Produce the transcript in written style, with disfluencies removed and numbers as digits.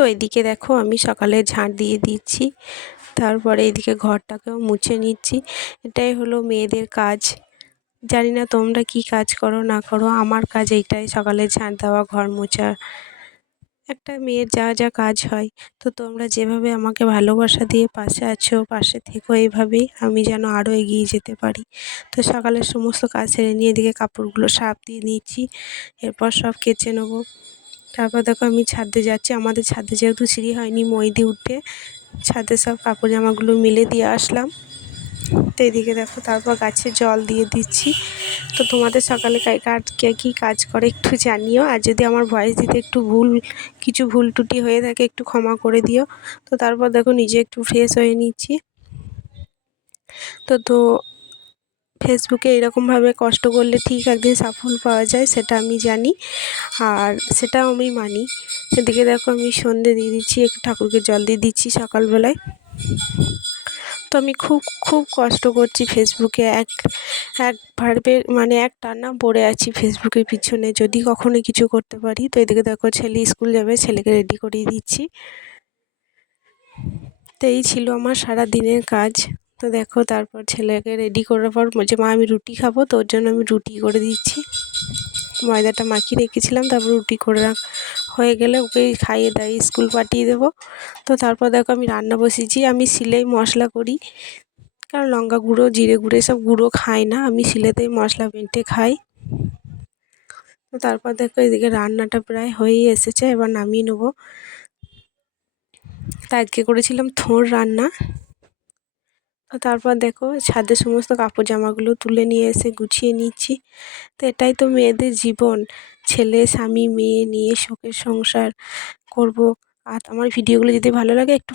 তো এদিকে দেখো আমি সকালে ঝাঁট দিয়ে দিচ্ছি, তারপরে এদিকে ঘরটাকেও মুছে নিচ্ছি। এটাই হলো মেয়েদের কাজ। জানি না তোমরা কি কাজ করো না করো, আমার কাজ এইটাই, সকালে ঝাঁট দেওয়া, ঘর মোছা, একটা মেয়ের যা যা কাজ হয়। তো তোমরা যেভাবে আমাকে ভালোবাসা দিয়ে পাশে আছো, পাশে থেকো এইভাবেই, আমি যেন আরও এগিয়ে যেতে পারি। তো সকালের সমস্ত কাজ সেরে নিয়ে এদিকে কাপড়গুলো সার্ফ দিয়ে নিচ্ছি, এরপর সব কেচে নেবো। তারপর দেখো আমি ছাদে যাচ্ছি, আমাদের ছাদে যেহেতু সিঁড়ি হয়নি, মই দিয়ে উঠে ছাদে সব কাপড় জামাগুলো মিলে দিয়ে আসলাম। তো এদিকে দেখো তারপর গাছে জল দিয়ে দিচ্ছি। তো তোমাদের সকালে কে কী কাজ করে একটু জানিও, আর যদি আমার ভয়েস দিতে একটু কিছু ভুল ত্রুটি হয়ে থাকে একটু ক্ষমা করে দিও। তো তারপর দেখো নিজে একটু ফ্রেশ হয়ে নিচ্ছি। তো ফেসবুকে এরকমভাবে কষ্ট করলে ঠিক একদিন সাফল্য পাওয়া যায়, সেটা আমি জানি, আর সেটাও আমি মানি। এদিকে দেখো আমি সন্ধে দিয়ে দিচ্ছি, একটু ঠাকুরকে জল দিয়ে দিচ্ছি সকালবেলায়। তো আমি খুব কষ্ট করছি ফেসবুকে, একভাবে মানে একটানা পড়ে আছি ফেসবুকের পিছনে, যদি কখনো কিছু করতে পারি। তো এদিকে দেখো ছেলে স্কুল যাবে, ছেলেকে রেডি করিয়ে দিচ্ছি। তো এই ছিল আমার সারা দিনের কাজ। তো দেখো তারপর ছেলেকে রেডি করার পর বলছে, মা আমি রুটি খাবো, তো ওর জন্য আমি রুটি করে দিচ্ছি। ময়দাটা মাখিয়ে রেখেছিলাম, তারপর রুটি করে হয়ে গেলে ওকে খাইয়ে দাইয়ে স্কুল পাঠিয়ে দেবো। তো তারপর দেখো আমি রান্না বসিয়েছি। আমি শিলেই মশলা করি, কারণ লঙ্কা গুঁড়ো, জিরে গুঁড়ো এসব গুঁড়ো খাই না, আমি শিলেতেই মশলা বেটে খাই। তো তারপর দেখো এদিকে রান্নাটা প্রায় হয়েই এসেছে, এবার নামিয়ে নেবো। তা আজকে করেছিলাম থোড় রান্না। তো তারপর দেখো ছাদের সমস্ত কাপড় জামাগুলো তুলে নিয়ে এসে গুছিয়ে নিচ্ছি। তো এটাই তো মেয়েদের জীবন, ছেলে স্বামী মেয়ে নিয়ে সুখের সংসার করব। আর আমার ভিডিওগুলো যদি ভালো লাগে একটু